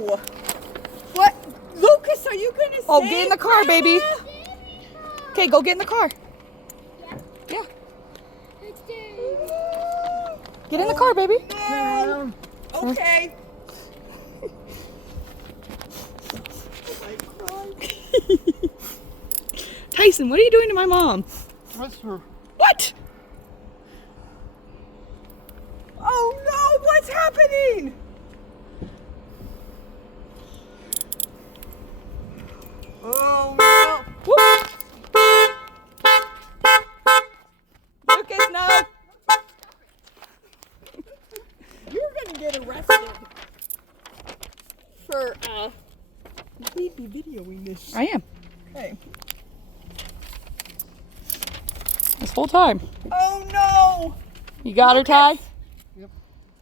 What? Lucas, are you going to Oh, get in the car, baby. Okay, go get in the car. Yeah. Get in the car, baby. No. Okay. Tyson, what are you doing to my mom? What? Oh no, what's happening? Oh no. Lucas, no. You're gonna get arrested for you need to be videoing this. I am. Okay. This whole time. Oh no! You got her, Ty?